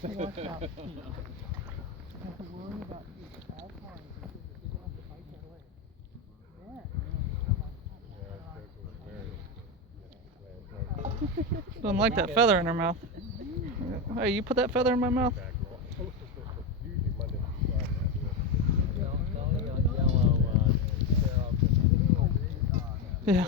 have to watch out. You have to worry about all kinds of things. You're gonna have to bite that leg. Doesn't like that feather in her mouth. Hey, you put that feather in my mouth? Yeah.